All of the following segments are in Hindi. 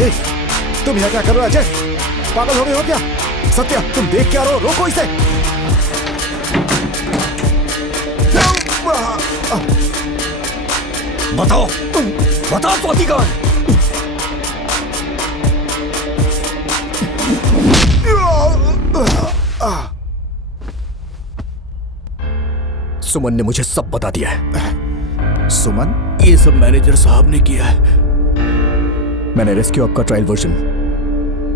ये तुम यहाँ क्या कर रहे हो अजय? पागल हो गए हो क्या? सत्या तुम देख क्या रहो? रोको इसे। बताओ बताओ स्वाति कौन? सुमन ने मुझे सब बता दिया है। सुमन? ये सब मैनेजर साहब ने किया है। मैंने रेस्क्यू ऐप का ट्रायल वर्जन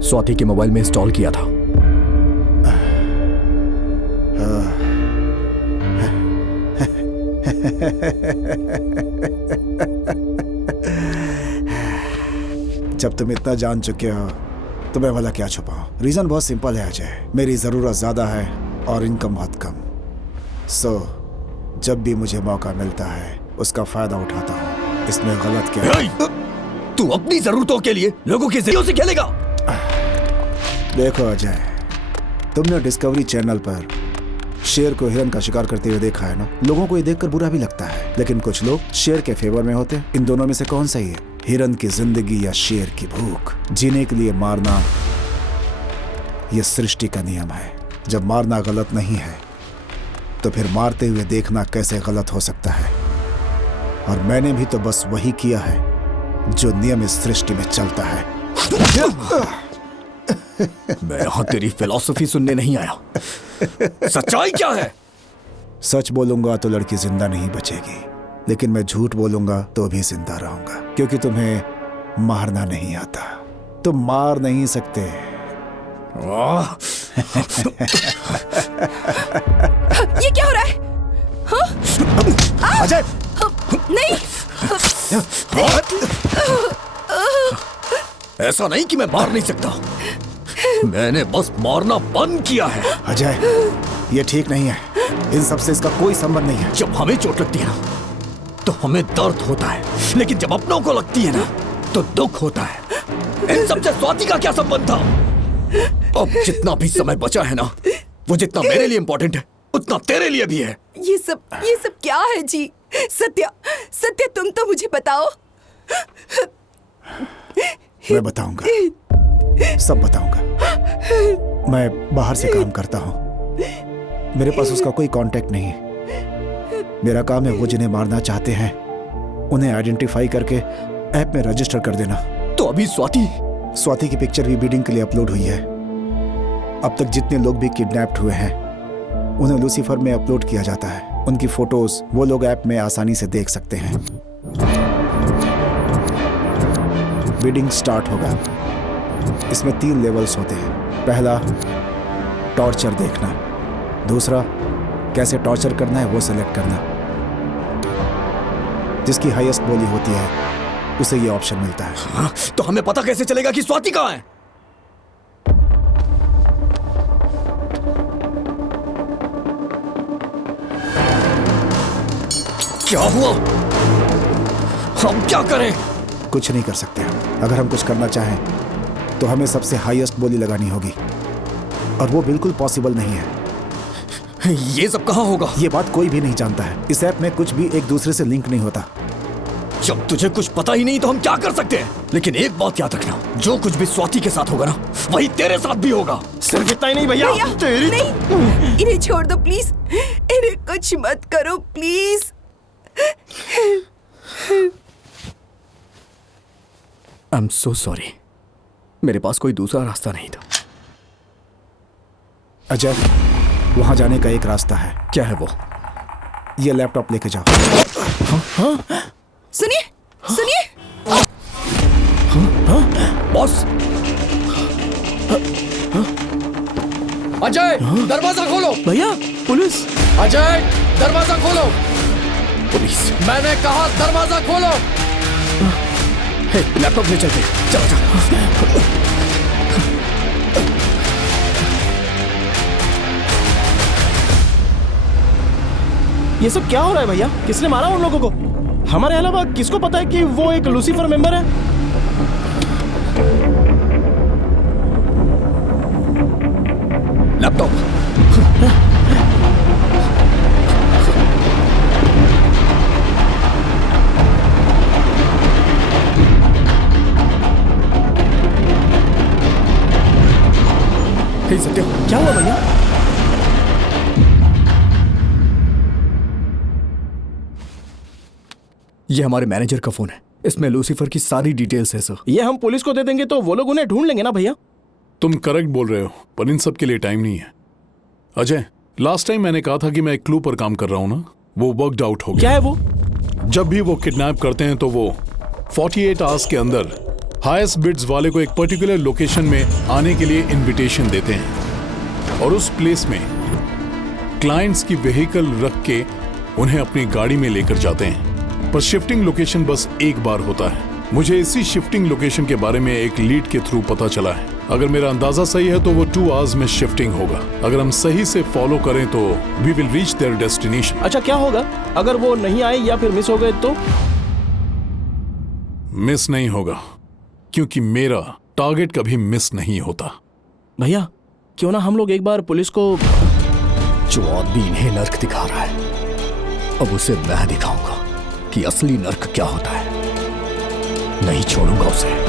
स्वाति के मोबाइल में इंस्टॉल किया था। जब तुम इतना जान चुके हो तो मैं भला क्या छुपाऊं? रीजन बहुत सिंपल है अजय, मेरी जरूरत ज्यादा है और इनकम बहुत कम। जब भी मुझे मौका मिलता है उसका फायदा उठाता हूं। इसमें गलत क्या है? तू अपनी जरूरतों के लिए लोगों की जिंदगियों से खेलेगा? देखो अजय, तुमने डिस्कवरी चैनल पर शेर को हिरन का शिकार करते हुए देखा है ना? लोगों को ये देखकर बुरा भी लगता है, लेकिन कुछ लोग शेर के फेवर में होते हैं। इन दोनों में से कौन सही है? हिरन की जिंदगी या शेर की भूख? जीने के लिए मारना ये सृष्टि का नियम है। जब मारना गलत नहीं है तो फिर मारते हुए देखना कैसे गलत हो सकता है? और मैंने भी तो बस वही किया है जो नियम इस सृष्टि में चलता है। मैं यहां तेरी फिलॉसफी सुनने नहीं आया। सच्चाई क्या है? सच बोलूंगा तो लड़की जिंदा नहीं बचेगी, लेकिन मैं झूठ बोलूंगा तो भी जिंदा रहूंगा, क्योंकि तुम्हें मारना नहीं आता। तुम मार नहीं सकते। ये क्या हो रहा है? हाँ? अजय! नहीं! ऐसा नहीं कि मैं मार नहीं सकता, मैंने बस मारना बंद किया है। अजय, ये ठीक नहीं है। इन सबसे इसका कोई संबंध नहीं है। जब हमें चोट लगती है ना तो हमें दर्द होता है, लेकिन जब अपनों को लगती है ना तो दुख होता है। इन सबसे स्वाति का क्या संबंध था? अब जितना भी समय बचा है ना, वो जितना मेरे लिए इंपॉर्टेंट है उतना तेरे लिए भी है। ये सब क्या है जी? सत्या तुम तो मुझे बताओ। मैं बताऊंगा, सब बताऊंगा। मैं बाहर से काम करता हूं, मेरे पास उसका कोई कांटेक्ट नहीं है। मेरा काम है वो जिन्हें मारना चाहते हैं उन्हें आइडेंटिफाई करके ऐप में रजिस्टर कर देना। तो अभी स्वाति की पिक्चर भी बीडिंग के लिए अपलोड हुई है। अब तक जितने लोग भी किडनैप्ड हुए हैं उन्हें लूसीफर में अपलोड किया जाता है। उनकी फोटोज वो लोग ऐप में आसानी से देख सकते हैं। बीडिंग स्टार्ट होगा। इसमें 3 लेवल्स होते हैं। पहला, टॉर्चर देखना। दूसरा, कैसे टॉर्चर करना है वो सेलेक्ट करना। जिसकी हाईएस्ट बोली होती है उसे ये ऑप्शन मिलता है। हाँ, तो हमें पता कैसे चलेगा कि स्वाति कहाँ है? क्या हुआ? हम क्या करें? कुछ नहीं कर सकते हम। अगर हम कुछ करना चाहें तो हमें सबसे हाईएस्ट बोली लगानी होगी, और वो बिल्कुल पॉसिबल नहीं है। ये सब कहाँ होगा? ये बात कोई भी नहीं जानता है। इस ऐप में कुछ भी एक दूसरे से लिंक नहीं होता। जब तुझे कुछ पता ही नहीं तो हम क्या कर सकते हैं? लेकिन एक बात याद रखना, जो कुछ भी स्वाति के साथ होगा ना वही तेरे साथ भी होगा। सिर्फ इतना ही नहीं भैया, नहीं, इन्हें छोड़ दो प्लीज। इन्हें कुछ मत करो please. I am so sorry, मेरे पास कोई दूसरा रास्ता नहीं था। अजय, वहां जाने का एक रास्ता है। क्या है वो? ये लैपटॉप लेके जाओ। सुनिए सुनिए। बॉस। अजय, दरवाजा खोलो। भैया, पुलिस। अजय, दरवाजा खोलो। पुलिस। मैंने कहा दरवाजा खोलो। हे, लैपटॉप ले चलते। चलो चलो। ये सब क्या हो रहा है भैया? किसने मारा उन लोगों को? हमारे अलावा किसको पता है कि वो एक लूसीफर मेंबर है? लैपटॉप। हे सत्या, क्या हुआ भैया? ये हमारे मैनेजर का फोन है, इसमें लूसीफर की सारी डिटेल्स है सर। ये हम पुलिस को दे देंगे तो वो लोग उन्हें ढूंढ लेंगे ना भैया? तुम करेक्ट बोल रहे हो, पर इन सब के लिए टाइम नहीं है। अजय, लास्ट टाइम मैंने कहा था कि मैं एक क्लू पर काम कर रहा हूं ना, वो वर्कड आउट हो गया। क्या है वो? जब भी वो किडनैप करते हैं तो वो 48 आवर्स के अंदर हाईएस्ट बिड्स वाले को एक पर्टिकुलर लोकेशन में आने के लिए इनविटेशन देते हैं और उस प्लेस में क्लाइंट्स की व्हीकल रख के उन्हें अपनी गाड़ी में लेकर जाते हैं। पर शिफ्टिंग लोकेशन बस एक बार होता है। मुझे इसी शिफ्टिंग लोकेशन के बारे में एक लीड के थ्रू पता चला है। अगर मेरा अंदाजा सही है तो वो 2 आवर्स में शिफ्टिंग होगा। अगर हम सही से फॉलो करें तो we will reach their destination. अच्छा, क्या होगा अगर वो नहीं आए या फिर मिस हो गए तो? मिस नहीं होगा, क्योंकि मेरा टारगेट कभी मिस नहीं होता। भैया, क्यों ना हम लोग एक बार पुलिस को... जो आदमी इन्हें नर्क दिखा रहा है, अब उसे मैं दिखाऊंगा कि असली नर्क क्या होता है। नहीं छोड़ूंगा उसे।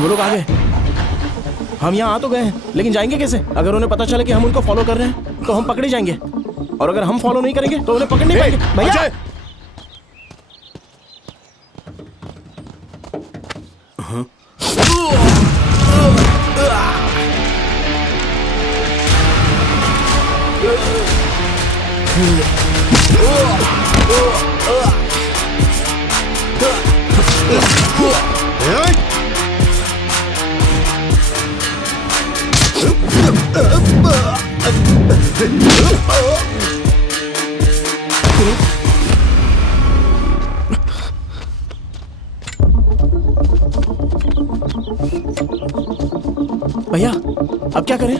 वो लोग आ गए। हम यहाँ आ तो गए हैं, लेकिन जाएंगे कैसे? अगर उन्हें पता चले कि हम उनको फॉलो कर रहे हैं तो हम पकड़े जाएंगे, और अगर हम फॉलो नहीं करेंगे तो उन्हें पकड़ नहीं पाएंगे। भैया, भैया, अब क्या करें?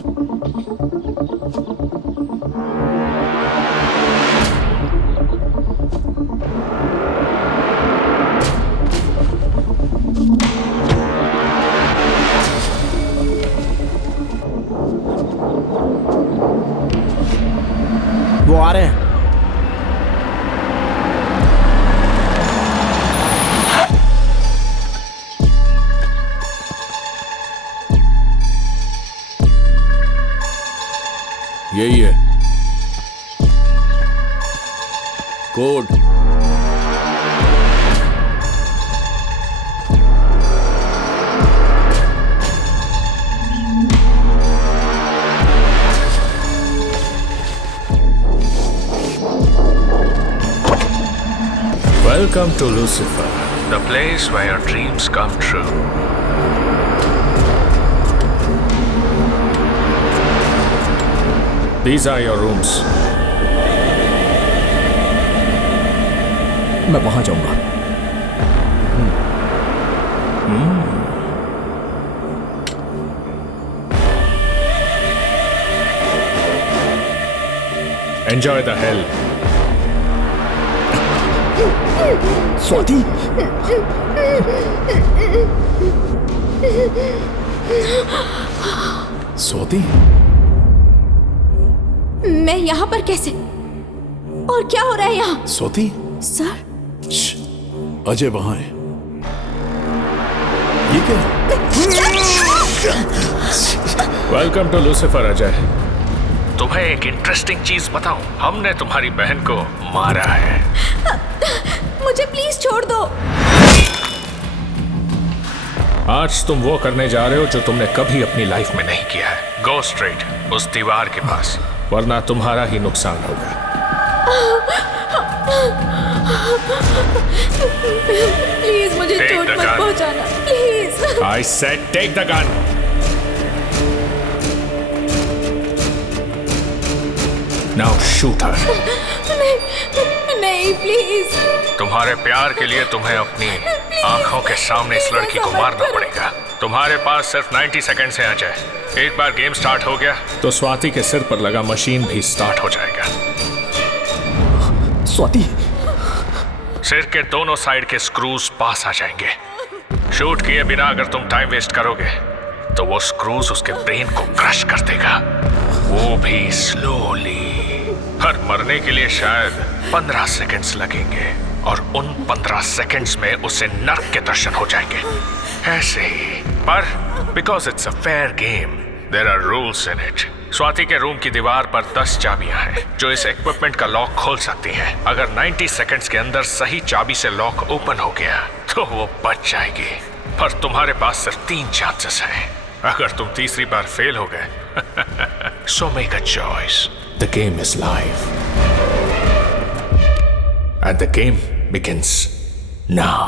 वो आ रहे हैं। यही है code. Welcome to Lucifer, the place where your dreams come true. These are your rooms. मैं वहां जाऊंगा। Enjoy the hell. Swati, Swati, मैं यहाँ पर कैसे? और क्या हो रहा है यहाँ? स्वाति, सर, अजय वहां है। ये क्या? Welcome to Lucifer, Ajay. तुम्हें एक इंटरेस्टिंग चीज बताऊं, हमने तुम्हारी बहन को मारा है। मुझे प्लीज छोड़ दो। आज तुम वो करने जा रहे हो जो तुमने कभी अपनी लाइफ में नहीं किया है। गो स्ट्रेट उस दीवार के पास, वरना तुम्हारा ही नुकसान होगा। प्लीज मुझे Take चोट the मत gun. पहुंचाना, please. I said take the gun. Now shoot her. नहीं, प्लीज। तुम्हारे प्यार के लिए तुम्हें अपनी आंखों के सामने इस लड़की को मारना पड़ेगा। तुम्हारे पास सिर्फ 90 सेकंड है अजय। एक बार गेम स्टार्ट हो गया तो स्वाति के सिर पर लगा मशीन भी स्टार्ट हो जाएगा। स्वाति, सिर के दोनों साइड के स्क्रूज पास आ जाएंगे। शूट किए बिना अगर तुम टाइम वेस्ट करोगे तो वो स्क्रूज उसके ब्रेन को क्रश कर देगा, वो भी स्लोली। हर मरने के लिए शायद 15 सेकंड्स लगेंगे और उन 15 सेकंड्स में उसे नर्क के दर्शन हो जाएंगे, ऐसे ही। पर because it's a fair game, there are rules in it. Swati के रूम की दीवार पर 10 चाबियां हैं जो इस इक्विपमेंट का लॉक खोल सकती हैं। अगर 90 सेकंड्स के अंदर सही चाबी से लॉक ओपन हो गया तो वो बच जाएगी, पर तुम्हारे पास सिर्फ 3 चांसेस हैं। अगर तुम तीसरी बार फेल हो गए so make a choice. The game is live and the game begins now.